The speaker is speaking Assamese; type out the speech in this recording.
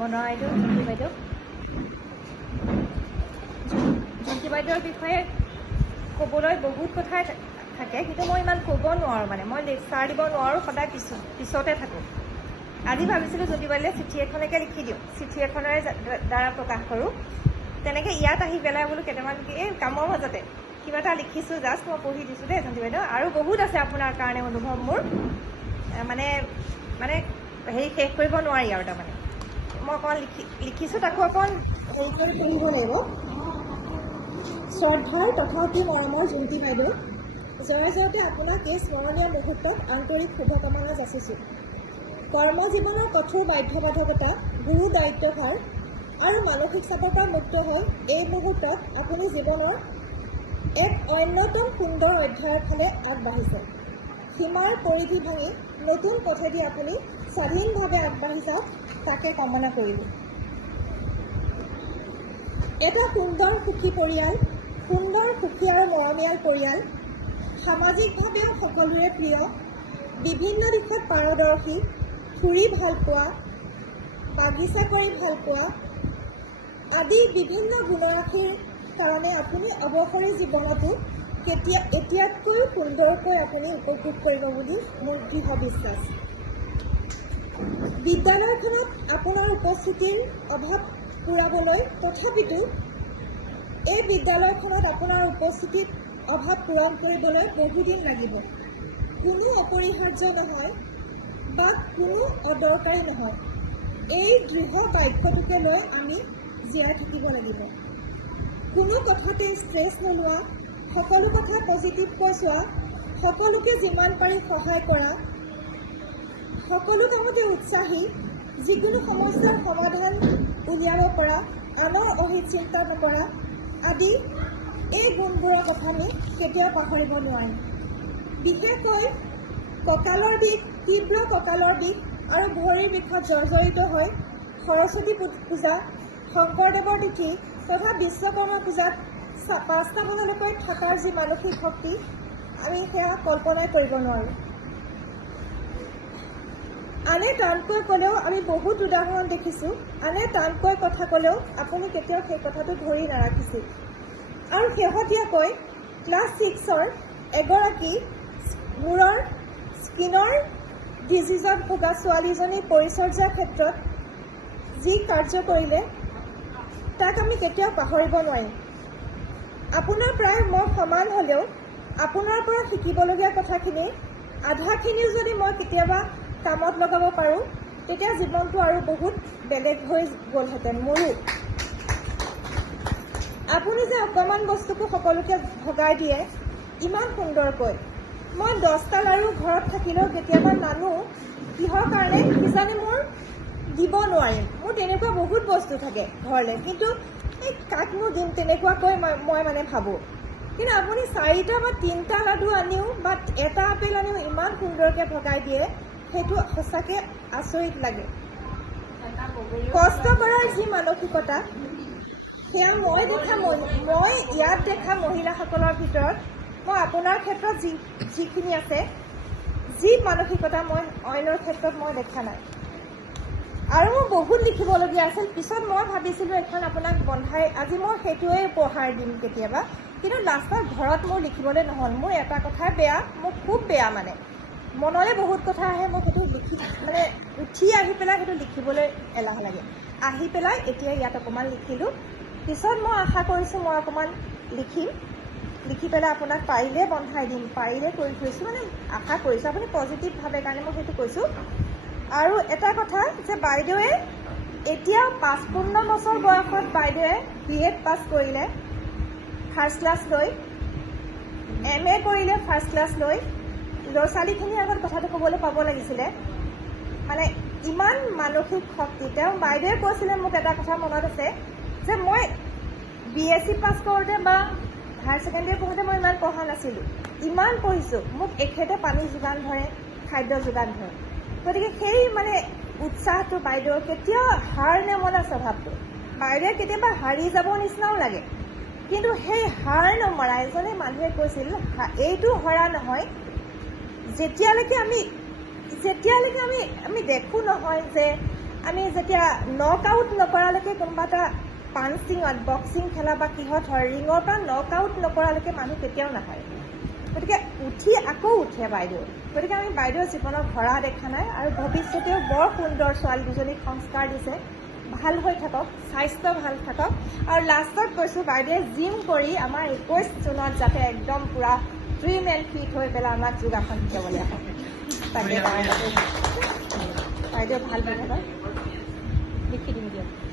বনোৱা বাইদেউ, জুম্পী বাইদেউ। জুম্পী বাইদেউৰ বিষয়ে ক'বলৈ বহুত কথাই থাকে, কিন্তু মই ইমান ক'ব নোৱাৰোঁ, মানে মই লেকচাৰ দিব নোৱাৰোঁ, সদায় পিছতে থাকোঁ। আজি ভাবিছিলোঁ জুম্পী বাইদেউলে চিঠি এখনকে লিখি দিওঁ, চিঠি এখনেৰে দ্বাৰা প্ৰকাশ কৰোঁ। তেনেকৈ ইয়াত আহি পেলাই বোলো কেইটামান এই কামৰ মাজতে কিবা এটা লিখিছোঁ, জাষ্ট মই পঢ়ি দিছোঁ দেই জুম্পী বাইদেউ। আৰু বহুত আছে আপোনাৰ কাৰণে অনুভৱ মোৰ, মানে মানে হেৰি শেষ কৰিব নোৱাৰি আৰু। তাৰমানে মই অকণ লিখিছোঁ, তাকো অকণ হেৰি কৰি পঢ়িব লাগিব। শ্ৰদ্ধাৰ তথাপি মৰমৰ জুম্পী বাইদেউ, জয় জয়তে আপোনাক এই স্মৰণীয় মুহূৰ্তত আন্তৰিক শুভকামনা যাচিছোঁ। কৰ্মজীৱনৰ কঠোৰ বাধ্যবাধকতা, গুৰু দায়িত্বভাৰ আৰু মানসিক চাপৰ পৰা মুক্ত হৈ এই মুহূৰ্তত আপুনি জীৱনৰ এক অন্যতম সুন্দৰ অধ্যায়ৰ ফালে আগবাঢ়িছে। সীমাৰ পৰিধি ভাঙি নতুন পথেদি আপুনি স্বাধীনভাৱে আগবাঢ়ি যাওক, তাকে কামনা কৰিলোঁ। এটা সুন্দৰ সুখী পৰিয়াল, সুন্দৰ সুখী আৰু মৰমীয়াল পৰিয়াল, সামাজিকভাৱেও সকলোৰে প্ৰিয়, বিভিন্ন দিশত পাৰদৰ্শী, ফুৰি ভাল পোৱা, বাগিচা কৰি ভাল পোৱা আদি বিভিন্ন গুণৰাশিৰ কাৰণে আপুনি অৱসৰী জীৱনতো এতিয়াতকৈ সুন্দৰকৈ আপুনি উপভোগ কৰিব বুলি মোৰ দৃঢ় বিশ্বাস। বিদ্যালয়খনত আপোনাৰ উপস্থিতিৰ অভাৱ পূৰাবলৈ, তথাপিতো এই বিদ্যালয়খনত আপোনাৰ উপস্থিতিৰ অভাৱ পূৰণ কৰিবলৈ বহুদিন লাগিব। কোনো অপৰিহাৰ্য নহয় বা কোনো অদৰকাৰী নহয়, এই দৃঢ় বাক্যটোকে লৈ আমি জীয়াই থাকিব লাগিব। কোনো কথাতে ষ্ট্ৰেছ নোলোৱা, সকলো কথা পজিটিভকৈ চোৱা, সকলোকে যিমান পাৰি সহায় কৰা, সকলো কামতে উৎসাহী, যিকোনো সমস্যাৰ সমাধান উলিয়াব পৰা, আনৰ অহিত চিন্তা নকৰা আদি এই গুণবোৰৰ কথা আমি কেতিয়াও পাহৰিব নোৱাৰিম। বিশেষকৈ কঁকালৰ বিষ, তীব্ৰ কঁকালৰ বিষ আৰু ভৰিৰ বিষত জৰ্জৰিত হৈ সৰস্বতী পূজা, শংকৰদেৱৰ তিথি তথা বিশ্বকৰ্মা পূজাত 5টা বজালৈকে থকাৰ যি মানসিক শক্তি, আমি সেয়া কল্পনাই কৰিব নোৱাৰোঁ। আনে টানকৈ ক'লেও আমি বহুত উদাহৰণ দেখিছোঁ, আনে টানকৈ কথা ক'লেও আপুনি কেতিয়াও সেই কথাটো ধৰি নাৰাখিছিল। আৰু শেহতীয়াকৈ ক্লাছ 6ৰ এগৰাকী মূৰৰ স্কিনৰ ডিজিজত ভোগা ছোৱালীজনীৰ পৰিচৰ্যাৰ ক্ষেত্ৰত যি কাৰ্য কৰিলে, তাক আমি কেতিয়াও পাহৰিব নোৱাৰিম। আপোনাৰ প্ৰায় মই সমান হ'লেও আপোনাৰ পৰা শিকিবলগীয়া কথাখিনি আধাখিনিও যদি মই কেতিয়াবা কামত লগাব পাৰোঁ, তেতিয়া জীৱনটো আৰু বহুত বেলেগ হৈ গ'লহেঁতেন মোৰো। আপুনি যে অকণমান বস্তুকো সকলোকে ভগাই দিয়ে ইমান সুন্দৰকৈ, মই 10টা লাৰু ঘৰত থাকিলেও কেতিয়াবা নানো, কিহৰ কাৰণে কিজানি মোৰ দিব নোৱাৰিম। মোৰ তেনেকুৱা বহুত বস্তু থাকে ঘৰলৈ, কিন্তু এই কাকনো দিম তেনেকুৱাকৈ মই মানে ভাবোঁ। কিন্তু আপুনি 4টা বা 3টা লাডু আনিও বা এটা আপেল আনিও ইমান সুন্দৰকৈ ভগাই দিয়ে, সেইটো সঁচাকৈ আচৰিত লাগে। কষ্ট কৰাৰ যি মানসিকতা, সেয়া মই ইয়াত দেখা মহিলাসকলৰ ভিতৰত মই আপোনাৰ ক্ষেত্ৰত যিখিনি আছে, যি মানসিকতা মই অইনৰ ক্ষেত্ৰত মই দেখা নাই। আৰু মোৰ বহুত লিখিবলগীয়া আছিল। পিছত মই ভাবিছিলোঁ এখন আপোনাক বন্ধাই আজি মই সেইটোৱে উপহাৰ দিম কেতিয়াবা, কিন্তু লাষ্টত ঘৰত মোৰ লিখিবলৈ নহ'ল। মোৰ এটা কথাই বেয়া, মোৰ খুব বেয়া, মানে মনলৈ বহুত কথা আহে, মই সেইটো মানে উঠি আহি পেলাই সেইটো লিখিবলৈ এলাহ লাগে। আহি পেলাই এতিয়া ইয়াত অকণমান লিখিলোঁ। পিছত মই আশা কৰিছোঁ মই অকণমান লিখিম, লিখি পেলাই আপোনাক পাৰিলে বন্ধাই দিম, পাৰিলে কৰি থৈছোঁ, মানে আশা কৰিছোঁ আপুনি পজিটিভভাৱে কাৰণে মই সেইটো কৈছোঁ। আৰু এটা কথা যে বাইদেৱে এতিয়া 55 বছৰ বয়সত বাইদেৱে BEd পাছ কৰিলে ফাৰ্ষ্ট ক্লাছ লৈ, MA কৰিলে ফাৰ্ষ্ট ক্লাছ লৈ। ল'ৰা ছোৱালীখিনিৰ আগত কথাটো ক'বলৈ পাব লাগিছিলে, মানে ইমান মানসিক শক্তি। তেওঁ বাইদেৱে কৈছিলে মোক এটা কথা মনত আছে যে মই BSc পাছ কৰোঁতে বা হায়াৰ ছেকেণ্ডেৰী পঢ়োঁতে মই ইমান পঢ়া নাছিলোঁ, ইমান পঢ়িছোঁ, মোক এখেতে পানী যোগান ধৰে, খাদ্য যোগান ধৰে। গতিকে সেই মানে উৎসাহটো বাইদেউৰ কেতিয়াও হাৰ নেমনা স্বভাৱটো। বাইদেৱে কেতিয়াবা হাৰি যাব নিচিনাও লাগে, কিন্তু সেই হাৰ নমৰা এজনে মানুহে কৈছিল এইটো হৰা নহয়, যেতিয়ালৈকে আমি দেখোঁ নহয় যে আমি যেতিয়া নক আউট নকৰালৈকে কোনোবা এটা পাঞ্চিঙত বক্সিং খেলা বা কিহত হয় ৰিঙৰ পৰা নক আউট নকৰালৈকে মানুহ কেতিয়াও নাপায় গতিকে উঠি আকৌ উঠে বাইদেউ গতিকে আমি বাইদেউৰ জীৱনত ভৰা দেখা নাই আৰু ভৱিষ্যতেও বৰ সুন্দৰ ছোৱালী দুজনীক সংস্কাৰ দিছে ভাল হৈ থাকক স্বাস্থ্য ভাল থাকক আৰু লাষ্টত কৈছোঁ বাইদেৱে জিম কৰি আমাৰ 21 জুনত যাতে একদম পূৰা ট্ৰিম এণ্ড ফিট হৈ পেলাই আমাক যোগাসন শিকাবলৈ আহক তাকে বাইদেউ ভাল হৈ থাকক লিখি দিম দিয়ক